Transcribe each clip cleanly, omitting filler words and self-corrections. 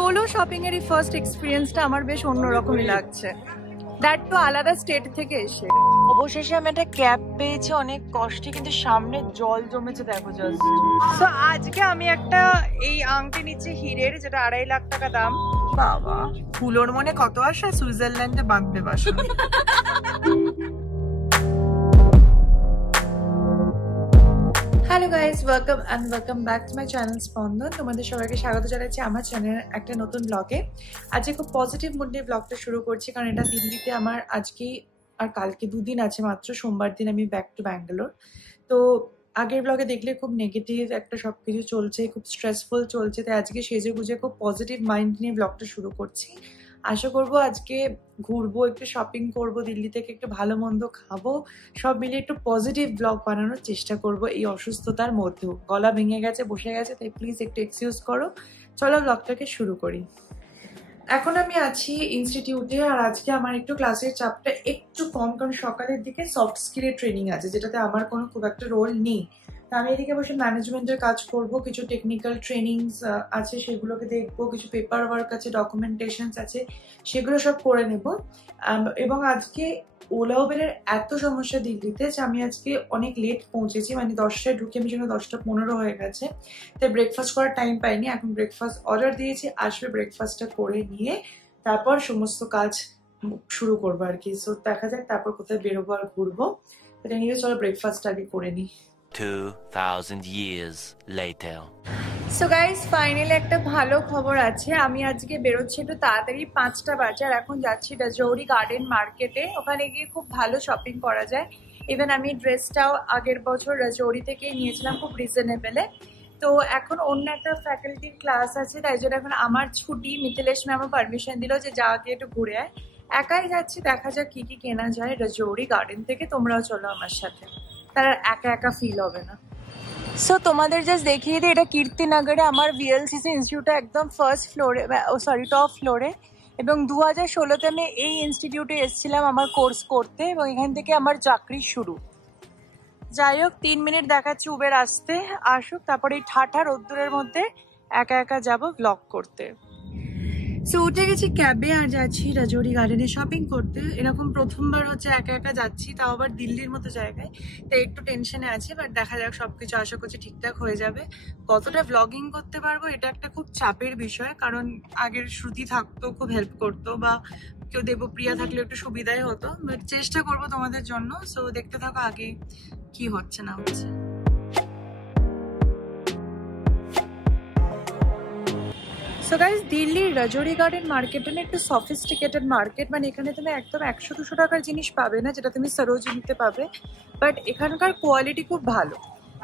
Solo shopping এর first এক্সপিরিয়েন্সটা আমার বেশ অন্যরকমই লাগছে, দ্যাট তো আলাদা স্টেট থেকে এসে। অবশেষে আমি একটা ক্যাব পেয়েছি অনেক কষ্টে, কিন্তু সামনে জল জমেছে দেখো জাস্ট। সো আজকে আমি একটা এই আংটি নিচ্ছি হিরের, যেটা 2.5 লাখ টাকা দাম। বাবা, ফুলোর মনে কত আশা, সুইজারল্যান্ডে বাঁধবে বাসা। Hello guys, welcome back to my channel স্পন্দন। তোমাদের সবাইকে স্বাগত জানাচ্ছি আমার চ্যানেলের একটা নতুন ব্লগে। আজকে খুব পজিটিভ মুড নিয়ে ব্লগটা শুরু করছি, কারণ এটা দিল্লিতে আমার আজকে আর কালকে 2 দিন আছে মাত্র। সোমবার দিন আমি ব্যাক টু ব্যাঙ্গালোর। তো আগের ব্লগে দেখলে খুব নেগেটিভ একটা সবকিছু চলছে, খুব স্ট্রেসফুল চলছে, তাই আজকে সেজে গুজে খুব পজিটিভ মাইন্ড নিয়ে ব্লগটা শুরু করছি। আশা করবো আজকে ঘুরবো, একটু শপিং করবো, দিল্লি থেকে একটু ভালো মন্দ খাবো, সব মিলিয়ে একটু পজিটিভ ব্লগ বানানোর চেষ্টা করব এই অসুস্থতার মধ্যেও। গলা ভেঙে গেছে, বসে গেছে, তাই প্লিজ একটু এক্সকিউজ করো। চলো ব্লগটাকে শুরু করি। এখন আমি আছি ইনস্টিটিউটে, আর আজকে আমার একটু ক্লাসের চাপটা একটু কম, কারণ সকালের দিকে সফট স্কিলের ট্রেনিং আছে, যেটাতে আমার কোনো খুব একটা রোল নেই। তা আমি এদিকে বসে ম্যানেজমেন্টের কাজ করব, কিছু টেকনিক্যাল ট্রেনিংস আছে সেগুলোকে দেখবো, কিছু পেপার ওয়ার্ক আছে, ডকুমেন্টেশনস আছে, সেগুলো সব করে নেব। এবং আজকে ওলা উবেরের এত সমস্যা দিল্লিতে যে আমি আজকে অনেক লেট পৌঁছেছি, মানে 10টায় ঢুকে আমি যেন 10টা 15 হয়ে গেছে, তাই ব্রেকফাস্ট করার টাইম পাইনি। এখন ব্রেকফাস্ট অর্ডার দিয়েছি, আসবে, ব্রেকফাস্টটা করে নিয়ে তারপর সমস্ত কাজ শুরু করবো আর কি। সো দেখা যাক তারপর কোথায় বেরোবো আর ঘুরবো, এটা নিয়ে চলো ব্রেকফাস্ট আগে করে নিই। 2000 years later. So guys, finally একটা ভালো খবর আছে। আমি আজকে বেরোচ্ছি একটু তাড়াতাড়ি, 5টা বাজে, আর এখন যাচ্ছি রাজৌরি গার্ডেন মার্কেটে। ওখানে গিয়ে খুব ভালো শপিং করা যায়। ইভেন আমি ড্রেসটাও আগের বছর রাজৌরি থেকেই নিয়েছিলাম খুব রিজনেবলে। তো এখন অন্য একটা ফ্যাকাল্টির ক্লাস আছে, তাই জন্য এখন আমার ছুটি। মিথিলেশ ম্যামও পারমিশন দিল যে যা গিয়ে একটু ঘুরে আয়। একাই যাচ্ছি, দেখা যাক কি কি কেনা যায় রাজৌরি গার্ডেন থেকে। তোমরাও চলো আমার সাথে, তার একা একা ফিল হবে না। সো তোমাদের জাস্ট দেখিয়ে দিই, এটা কীর্তিনগরে আমার ভিএলসিসি ইনস্টিটিউটটা একদম ফার্স্ট ফ্লোরে, টপ ফ্লোরে। এবং 2016-তে আমি এই ইনস্টিটিউটে এসেছিলাম আমার কোর্স করতে, এবং এখান থেকে আমার চাকরি শুরু। যাই হোক, 3 মিনিট দেখাচ্ছি উবের আসতে, আসুক, তারপরে এই ঠাঠা রোদ্দুরের মধ্যে একা একা যাব ব্লগ করতে। সো উঠে গেছি ক্যাবে, আর যাচ্ছি রাজৌরি গার্ডেনে শপিং করতে। এরকম প্রথমবার হচ্ছে একা একা যাচ্ছি, তাও আবার দিল্লির মতো জায়গায়, তাই একটু টেনশনে আছে। বাট দেখা যাক, সবকিছু আশা করছি ঠিকঠাক হয়ে যাবে। কতটা ব্লগিং করতে পারবো এটা একটা খুব চাপের বিষয়, কারণ আগের শ্রুতি থাকতো, খুব হেল্প করতো, বা কেউ দেবপ্রিয়া থাকলে একটু সুবিধাই হতো। বাট চেষ্টা করবো তোমাদের জন্য। সো দেখতে থাকো আগে কি হচ্ছে না হচ্ছে। সো গাইস, দিল্লির রাজৌরি গার্ডেন মার্কেটটা না একটু সফিস্টিকেটেড মার্কেট। মানে এখানে তুমি একদম 100-200 টাকার জিনিস পাবে না, যেটা তুমি সরোজিনিতে পাবে। বাট এখানকার কোয়ালিটি খুব ভালো,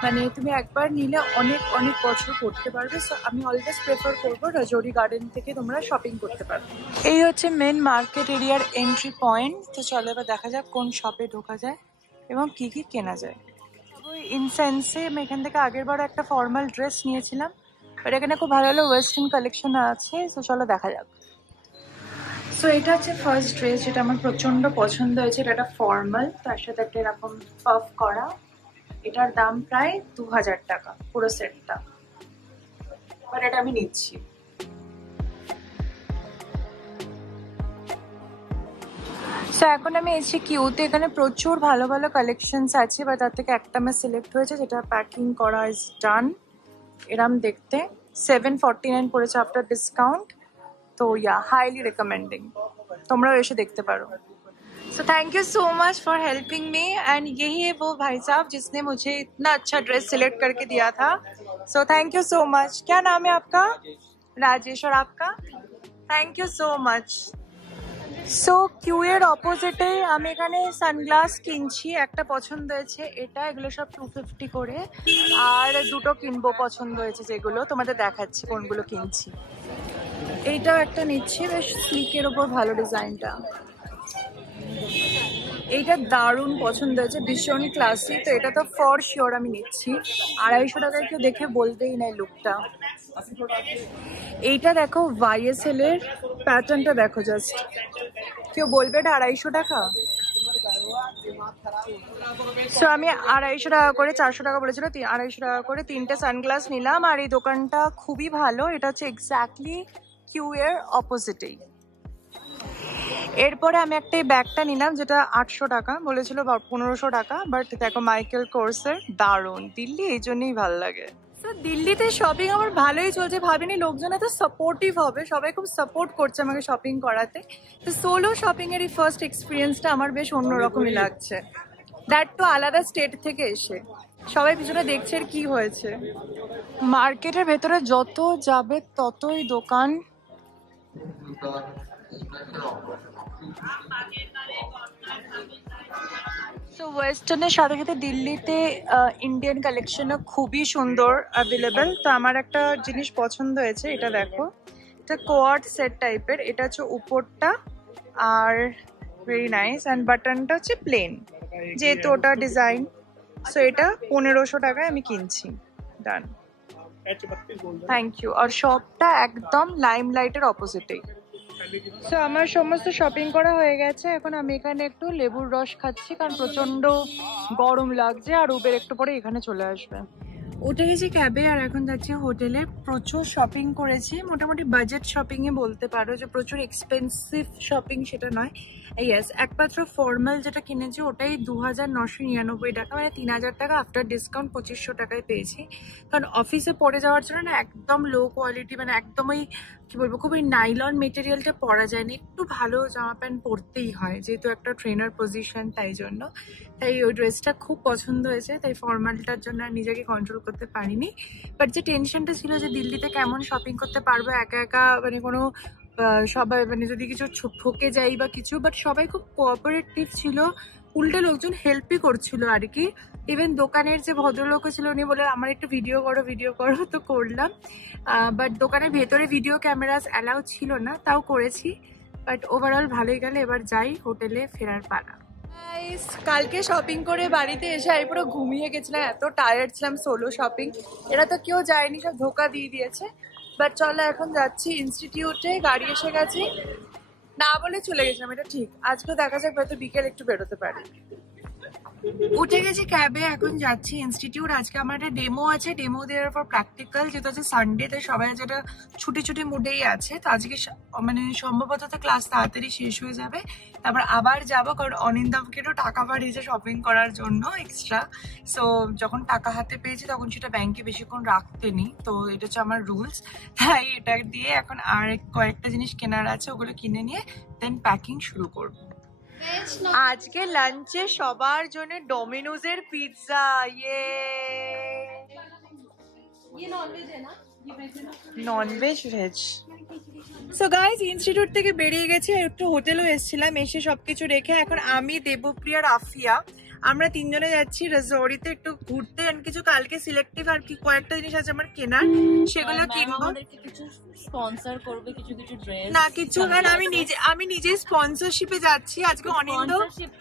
মানে তুমি একবার নিলে অনেক অনেক বছর করতে পারবে। সো আমি অলওয়েজ প্রেফার করবো রাজৌরি গার্ডেন থেকে তোমরা শপিং করতে পারবে। এই হচ্ছে মেন মার্কেট এরিয়ার এন্ট্রি পয়েন্ট। তো চলো এবার দেখা যাক কোন শপে ঢোকা যায় এবং কি কি কেনা যায়। ইনসেন্সে আমি এখান থেকে আগের বার একটা ফর্মাল ড্রেস নিয়েছিলাম, বাট এখানে খুব ভালো ভালো ওয়েস্টার্ন কালেকশন আছে। তো চলো দেখা যাক। সো এটা হচ্ছে ফার্স্ট ড্রেস, যেটা আমার প্রচন্ড পছন্দ হয়েছে। এটা একটা ফর্মাল, তার সাথে একটা এরকম পাফ করা। এটার দাম প্রায় 2000 টাকা পুরো সেটটা, বাট এটা আমি নিচ্ছি। সো এখন আমি এসেছি কিউতে। এখানে প্রচুর ভালো ভালো কালেকশনস আছে, বা তার থেকে একটা আমার সিলেক্ট হয়েছে, যেটা প্যাকিং করা ইজ ডান। এরম দেখতে 749 পড়েছে আফটার ডিসকাউন্ট। তো ইয়া, হাইলি রেকমেন্ডিং, তোমরাও এসে দেখতে পারো। सो thank you so much for helping me, and यही है वो भाई साहब जिसने मुझे इतना अच्छा ड्रेस सिलेक्ट करके दिया था। So thank you so much. क्या नाम है आपका? राजेश। और आपका? Thank you so much. So Q এর অপোজিটে আমি এখানে সানগ্লাস কিনছি, একটা পছন্দ হয়েছে এটা। এগুলো সব 250 করে, আর দুটো কিনবো পছন্দ হয়েছে, যেগুলো তোমাদের দেখাচ্ছি কোনগুলো কিনছি। এইটাও একটা নিচ্ছি, বেশ স্লিকের ওপর ভালো ডিজাইনটা। এইটা দারুণ পছন্দ হয়েছে, ভীষণ ক্লাসি। তো এটা তো ফর শিওর আমি নিচ্ছি। 250 টাকায় কেউ দেখে বলবেই না এই লুকটা। এইটা দেখো, YSL এর প্যাটার্নটা দেখো জাস্ট, কেউ বলবে এটা 250 টাকা? সো আমি 250 টাকা করে, 400 টাকা বলেছিল, 250 টাকা করে 3টে সানগ্লাস নিলাম। আর এই দোকানটা খুবই ভালো। এটা হচ্ছে এক্স্যাক্টলি কিউ এর অপোজিটেই। এরপরে আমি একটা এই ব্যাগটা নিলাম যেটা 800 টাকা, বলেছিল 1500 টাকা, বাট দেখো মাইকেল কোর্সের, দারুণ। দিল্লি এই জন্যই ভালো লাগে। তো দিল্লিতে শপিং আমার ভালোই চলছে, ভাবিনি লোকজন এত সাপোর্টিভ হবে, সবাই খুব সাপোর্ট করছে আমাকে শপিং করাতে। তো সোলো শপিং এর এই ফার্স্ট এক্সপিরিয়েন্সটা আমার বেশ অন্যরকমই লাগছে, দ্যাট তো আলাদা স্টেট থেকে এসে। সবাই পিছনে দেখছে কি হয়েছে। মার্কেটের ভেতরে যত যাবে ততই দোকান। সো ওয়েস্টার্নের সাথে সাথে দিল্লিতে ইন্ডিয়ান কালেকশনও খুবই সুন্দর অ্যাভেলেবেল। তো আমার একটা জিনিস পছন্দ হয়েছে, এটা দেখো, এটা কোয়াড সেট টাইপের। এটা হচ্ছে উপরটা আর ভেরি নাইস, অ্যান্ড বাটনটা হচ্ছে প্লেন, যেহেতু ওটা ডিজাইন। সো এটা 1500 টাকায় আমি কিনছি। ডান, থ্যাংক ইউ। আর শপটা একদম লাইমলাইটের অপোজিটেই। সো আমার সমস্ত শপিং করা হয়ে গেছে। এখন আমি এখানে একটু লেবুর রস খাচ্ছি, কারণ প্রচন্ড গরম লাগছে, আর উবের একটু পরে এখানে চলে আসবে। উঠে গেছি ক্যাবে আর এখন যাচ্ছি হোটেলে। প্রচুর শপিং করেছি, মোটামুটি বাজেট শপিং এ বলতে পারো, যে প্রচুর এক্সপেন্সিভ শপিং সেটা নয়। ইয়েস, একমাত্র ফর্মাল যেটা কিনেছি ওটাই 2999 টাকা, মানে 3000 টাকা আফটার ডিসকাউন্ট 2500 টাকায় পেয়েছি। কারণ অফিসে পরে যাওয়ার জন্য না একদম লো কোয়ালিটি, মানে একদমই কি বলবো, খুবই নাইলন মেটেরিয়ালটা পরা যায় না, একটু ভালো জামা প্যান্ট পরতেই হয়, যেহেতু একটা ট্রেনার পজিশন, তাই জন্য। তাই ওই ড্রেসটা খুব পছন্দ হয়েছে, তাই ফর্মালটার জন্য আর নিজেকে কন্ট্রোল করতে পারিনি। বাট যে টেনশনটা ছিল যে দিল্লিতে কেমন শপিং করতে পারবো একা একা, মানে কোনো সবাই, মানে যদি কিছু ঠকে যাই বা কিছু, বাট সবাই খুব কোঅপারেটিভ ছিল, উল্টে লোকজন হেল্পই করছিল আর কি। ইভেন দোকানের যে ভদ্রলোকও ছিল, উনি বললেন আমার একটু ভিডিও করো, তো করলাম। বাট দোকানের ভেতরে ভিডিও ক্যামেরাস অ্যালাউ ছিল না, তাও করেছি। বাট ওভারঅল ভালোই গেল। এবার যাই হোটেলে ফেরার পালা। কালকে শপিং করে বাড়িতে এসে আমি পুরো ঘুমিয়ে গেছিলাম, এত টায়ার্ড ছিলাম। সোলো শপিং এরা তো কেউ যায়নি, সব ধোকা দিয়ে দিয়েছে। বাট চলো এখন যাচ্ছি ইনস্টিটিউটে, গাড়ি এসে গেছে, না বলে চলে গেছিলাম, এটা ঠিক। আজকেও দেখা যাক, হয়তো বিকেল একটু বেরোতে পারি। উঠে গেছি ক্যাবে, এখন যাচ্ছি ইনস্টিটিউট। আজকে আমার একটা ডেমো আছে, ডেমো দেওয়ার পর প্র্যাকটিক্যাল, যেহেতু আছে সানডে, তাই সবাই যেটা ছুটি মুডেই আছে। তো আজকে মানে সম্ভবত ক্লাস তাড়াতাড়ি শেষ হয়ে যাবে, তারপর আবার যাবো, কারণ অনিন্দাকেও টাকা পাঠিয়েছে শপিং করার জন্য এক্সট্রা। সো যখন টাকা হাতে পেয়েছি তখন সেটা ব্যাংকে বেশিক্ষণ রাখতে নি, তো এটা হচ্ছে আমার রুলস। তাই এটা দিয়ে এখন আর কয়েকটা জিনিস কেনার আছে, ওগুলো কিনে নিয়ে দেন প্যাকিং শুরু করবো। আজকে লাঞ্চে সবার জন্য ডোমিনোজের pizza. Non veg veg. So guys, institute থেকে বেরিয়ে গেছি, একটু হোটেলও এসেছিলাম, এসে সবকিছু রেখে এখন আমি, দেবপ্রিয়া, রাফিয়া, আমরা তিনজনে যাচ্ছি রাজৌরিতে একটু ঘুরতে। কিছু কালকে সিলেক্টিভ আর কি কয়েকটা জিনিস আছে আমার কেনার, সেগুলো কিনবো। স্পন্সর করবে কিছু ড্রেস না কিছু, কারণ আমি নিজে স্পন্সরশিপে যাচ্ছি আজকে। অনিন্দ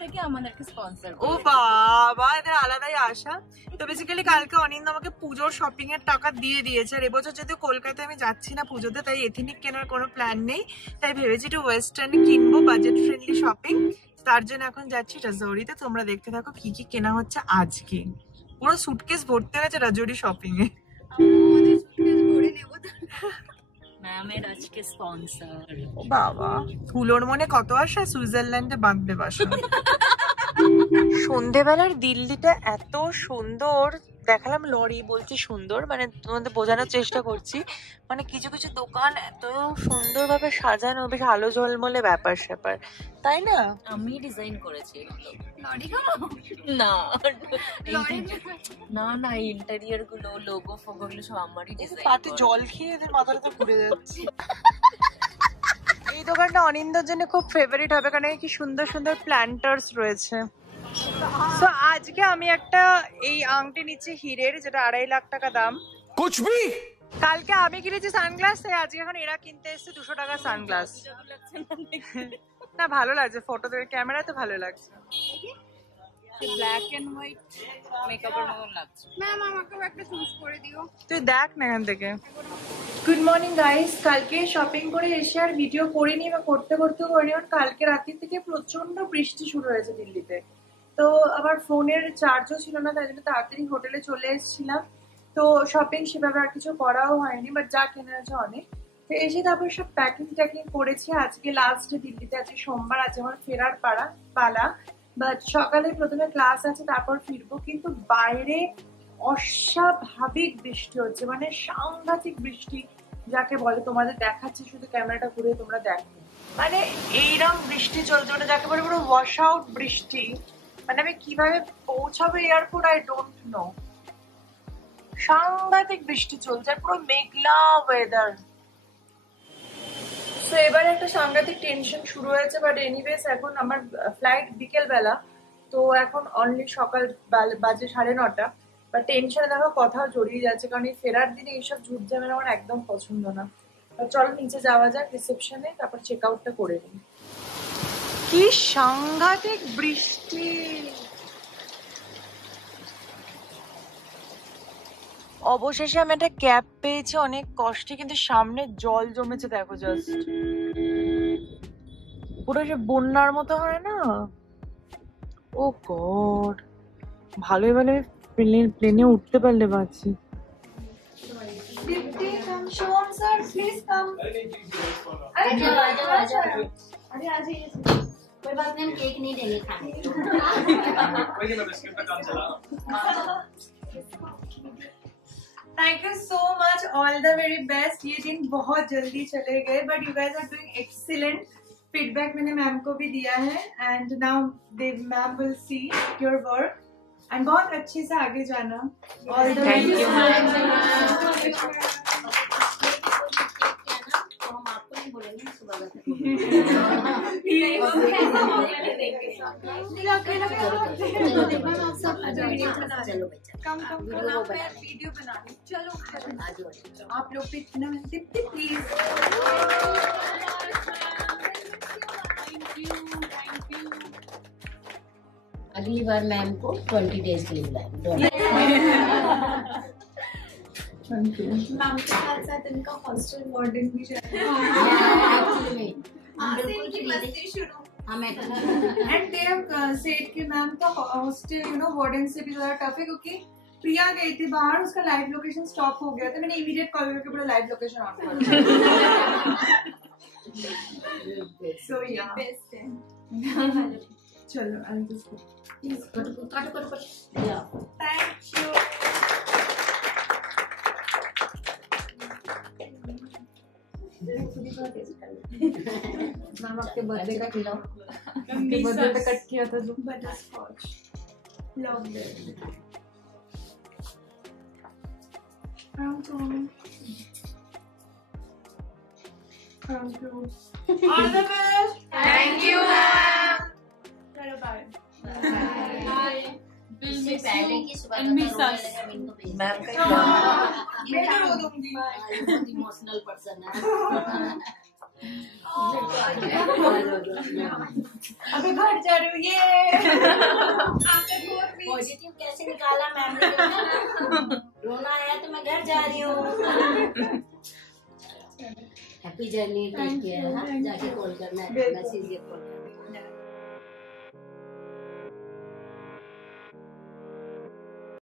থেকে আমাদেরকে স্পন্সর, ও বাবা, এদের আলাদাই আশা। তো বেসিক্যালি কালকে অনিন্দ আমাকে পুজোর শপিং এর টাকা দিয়ে দিয়েছে, আর এবছর যেহেতু কলকাতায় আমি যাচ্ছি না পুজোতে, তাই এথনিক কেনার কোনো প্ল্যান নেই, তাই ভেবেছি একটু ওয়েস্টার্ন কিনবো, বাজেট ফ্রেন্ডলি শপিং। তার জন্য এখন যাচ্ছি রাজৌরিতে। তোমরা দেখতে থাকো কি কি কেনা হচ্ছে আজকে। পুরো সুটকেস ভর্তি হয়েছে রাজৌরি শপিং এ। ম্যামের আজকে স্পন্সর। বাবা, ফুলোর মনে কত আশা, সুইজারল্যান্ডে বাঁধবে বাসা। সন্ধেবেলার দিল্লিটা এত সুন্দর, দেখালাম লরি, বলছি সুন্দর, মানে তোমাদের বোঝানোর চেষ্টা করছি, মানে কিছু কিছু দোকান এত সুন্দরভাবে সাজানো, বেশ আলো ঝলমলে ব্যাপার স্যাপার, তাই না? আমি ডিজাইন করেছি না না, ইন্টেরিয়র গুলো, লোগো ফোগো গুলো সব আমারই ডিজাইন। পাতে জল খেয়ে এদের মাথাটা তো ঘুরে যাচ্ছে। এই দোকানটা অনিন্দার জন্য খুব ফেভারিট হবে, কারণ কি সুন্দর সুন্দর প্ল্যান্টার্স রয়েছে। তো আজকে আমি একটা এই আংটি নিচ্ছি হিরের, যেটা 2.5 লাখ টাকা দাম। কুছবি। কালকে আমি কিনেছি সানগ্লাস, তাই আজকে এখন এরা কিনতে এসেছে 200 টাকা সানগ্লাস। না ভালো লাগছে, ফটো থেকে ক্যামেরাতে ভালো লাগছে। ব্ল্যাক এন্ড হোয়াইট মেকআপের মতন লাগছে। ম্যাম আমাকেও একটা চুজ করে দিও। তুই দেখ না এখান থেকে। গুড মর্নিং গাইস, কালকে শপিং করে এসে আর ভিডিও করিনি, বা করতে করিনি, কারণ কালকে রাত্রি থেকে প্রচন্ড বৃষ্টি শুরু হয়েছে দিল্লিতে। তো আবার ফোনের চার্জও ছিল না, তাই জন্য তাড়াতাড়ি হোটেলে চলে এসেছিলাম। তো শপিং সেভাবে আর কিছু করাও হয়নি, বাট যা কেনা আছে অনেক। তো এসে তারপর সব প্যাকিং করেছি। আজকে লাস্ট দিল্লিতে আছে, সোমবার আছে আমার ফেরার পালা। বাট সকালে প্রথমে ক্লাস আছে, তারপর ফিরবো। কিন্তু বাইরে অস্বাভাবিক বৃষ্টি হচ্ছে, মানে সাংঘাতিক বৃষ্টি যাকে বলে। তোমাদের দেখাচ্ছি, শুধু ক্যামেরাটা ঘুরে তোমরা দেখো। মানে এইরকম বৃষ্টি চলছে, মানে যাকে বলে পুরো ওয়াশ আউট বৃষ্টি। মানে আমি কিভাবে পৌঁছাবো এয়ারপোর্ট আই ডোন্ট নো। সাংঘাতিক বৃষ্টি চলছে, পুরো মেঘলা ওয়েদার। তো এবার একটা সাংঘাতিক টেনশন শুরু হয়েছে। বাট এনিওয়েজ এখন আমার ফ্লাইট বিকেল বেলা, তো এখন অনলি সকাল বাজে 9:30। বা টেনশনে দেখো কথাও জড়িয়ে যাচ্ছে, কারণ এই ফেরার দিনে এইসব ঝুট ঝামেলা আমার একদম পছন্দ না। চলো নিচে যাওয়া যাক রিসেপশনে, তারপর চেক আউটটা করে নিই। কি সাংঘাতিক বৃষ্টি! অবশেষে আমি একটা ক্যাব পেয়েছি অনেক কষ্টে, কিন্তু সামনে জল জমেছে দেখো, জাস্ট পুরো সে বন্যার মতো হয় না। ও গড, ভালোই ভালো প্লেনে উঠতে পারলে বাঁচি। कोई बात नहीं, हम केक नहीं देंगे खाने thank you so much, all the very best. ये दिन बहुत जल्दी चले गए, but you guys are doing excellent. Feedback मैंने मैम को भी दिया है, and now ma'am will see your work, एंड बहुत अच्छे से आगे जाना। All the Thank you, video बनानी। चलो आप लोग भी दीप्ति प्लीज। अगली बार मैम को 20 डेज के लिए बुलाएंगे। मैम के साथ साथ इनका हॉस्टल वार्डन भी एंड दे हैव सेड कि मैम का हॉस्टल वार्डन से भी थोड़ा टफ है, क्योंकि प्रिया गई थी बाहर, उसका लाइव लोकेशन स्टॉप हो गया था। मैंने इमीडिएट कॉल करके पूरा लाइव लोकेशन ऑन कर दिया। सो या बेस्ट है। चलो I just cut thank you. Ma'am आपके बर्थडे का खिलाओ। बर्थडे पे कट किया था जो butter scotch. Love it. Thank you. All the best. Thank you ma'am. चलो बाय। इससे पहले की सुबह मैम का मैं रो दूंगी। बहुत इमोशनल पर्सन है। अबे घर जा रही हूँ ये। पॉजिटिव कैसे निकाला मैम ने? रोना आया तो मैं घर जा रही हूँ। Happy journey, take care. जाके कॉल करना है, मैसेज ये कॉल करना।